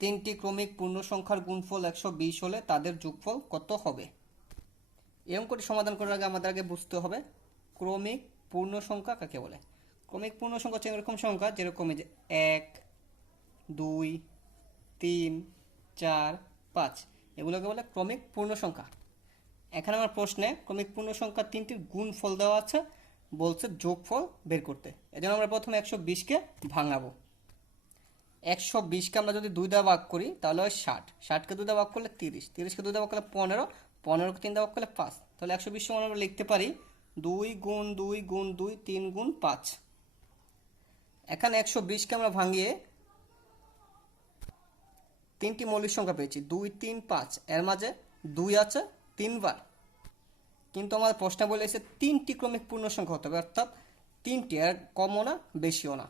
তিনটি ক্রমিক পূর্ণ সংখ্যার গুণফল একশো বিশ হলে তাদের যোগফল কত হবে? এই অঙ্কটি সমাধান করার আগে আমাদের আগে বুঝতে হবে, ক্রমিক পূর্ণ সংখ্যা কাকে বলে? ক্রমিক পূর্ণ সংখ্যা হচ্ছে এরকম সংখ্যা যেরকম যে এক, দুই, তিন, চার, পাঁচ। এগুলোকে বলে ক্রমিক পূর্ণ সংখ্যা এখানে আমার প্রশ্নে ক্রমিক পূর্ণ সংখ্যা তিনটির গুণফল দেওয়া আছে, বলছে যোগফল বের করতে। এজন্য আমরা প্রথমে একশো বিশকে ভাঙাবো। একশো বিশকে আমরা যদি দুই দেওয়া ভাগ করি, তাহলে হয় ষাট। ষাটকে দুই দেওয়া ভাগ করলে তিরিশ। তিরিশকে দুই দেওয়া ভাগ করলে পনেরো। পনেরোকে তিন দেওয়া ভাগ করলে পাঁচ। তাহলে একশো বিশ সমান আমরা লিখতে পারি দুই গুণ দুই গুণ দুই তিন গুণ পাঁচ। এখানে একশো বিশকে আমরা ভাঙিয়ে তিনটি মৌলিক সংখ্যা পেয়েছি। দুই, তিন, পাঁচ। এর মাঝে দুই আছে, তিনবার। কিন্তু আমাদের প্রশ্ন বলেছে তিনটি ক্রমিক পূর্ণ সংখ্যা হতে হবে, অর্থাৎ তিনটি। আর কমও না, বেশিও না।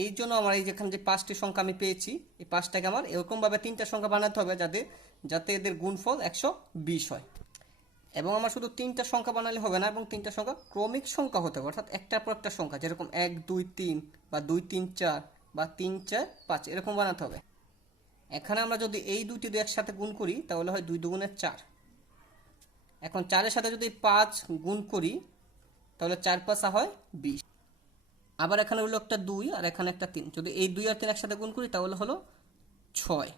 এই জন্য আমার এই যেখানে যে পাঁচটি সংখ্যা আমি পেয়েছি, এই পাঁচটাকে আমার এরকমভাবে তিনটা সংখ্যা বানাতে হবে যাতে যাতে এদের গুণফল একশো বিশ হয়। এবং আমার শুধু তিনটা সংখ্যা বানালে হবে না, এবং তিনটা সংখ্যা ক্রমিক সংখ্যা হতে হবে, অর্থাৎ একটার পর একটা সংখ্যা, যেরকম এক, দুই, তিন, বা দুই, তিন, চার, বা তিন, চার, পাঁচ, এরকম বানাতে হবে। এখানে আমরা যদি এই দুইটি দুই একসাথে গুণ করি, তাহলে হয় দুই দুগুণের চার। এখন চারের সাথে যদি পাঁচ গুণ করি, তাহলে চার পাঁচা হয় বিশ। আবার এখানে হলো একটা দুই আর এখানে একটা তিন। যদি এই দুই আর তিন একসাথে গুণ করি, তাহলে হলো ছয়।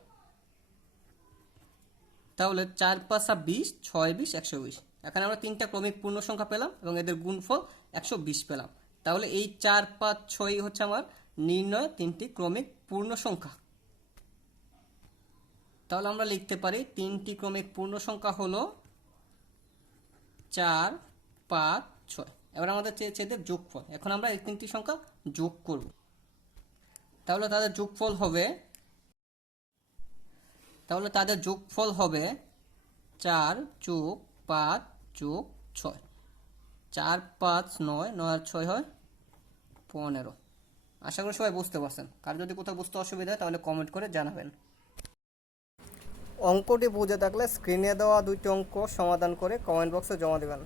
তাহলে চার পাঁচা বিশ, ছয়, বিশ, একশো বিশ। এখানে আমরা তিনটা ক্রমিক পূর্ণ সংখ্যা পেলাম এবং এদের গুণফল একশো বিশ পেলাম। তাহলে এই চার, পাঁচ ছয় হচ্ছে আমার নির্ণয় তিনটি ক্রমিক পূর্ণ সংখ্যা। তাহলে আমরা লিখতে পারি তিনটি ক্রমিক পূর্ণ সংখ্যা হলো চার, পাঁচ, ছয়। এবার আমাদের চেয়েছে এদের যোগফল। এখন আমরা এই তিনটি সংখ্যা যোগ করব। তাহলে তাদের যোগফল হবে, তাহলে তাদের যোগফল হবে চার যোগ পাঁচ যোগ ছয়। চার পাঁচ নয় নয় আর ছয় হয় পনেরো। আশা করি সবাই বুঝতে পারছেন। কার যদি কোথাও বুঝতে অসুবিধা হয় তাহলে কমেন্ট করে জানাবেন। অঙ্কটি বুঝে থাকলে স্ক্রিনে দেওয়া দুইটি অঙ্ক সমাধান করে কমেন্ট বক্সে জমা দেবেন।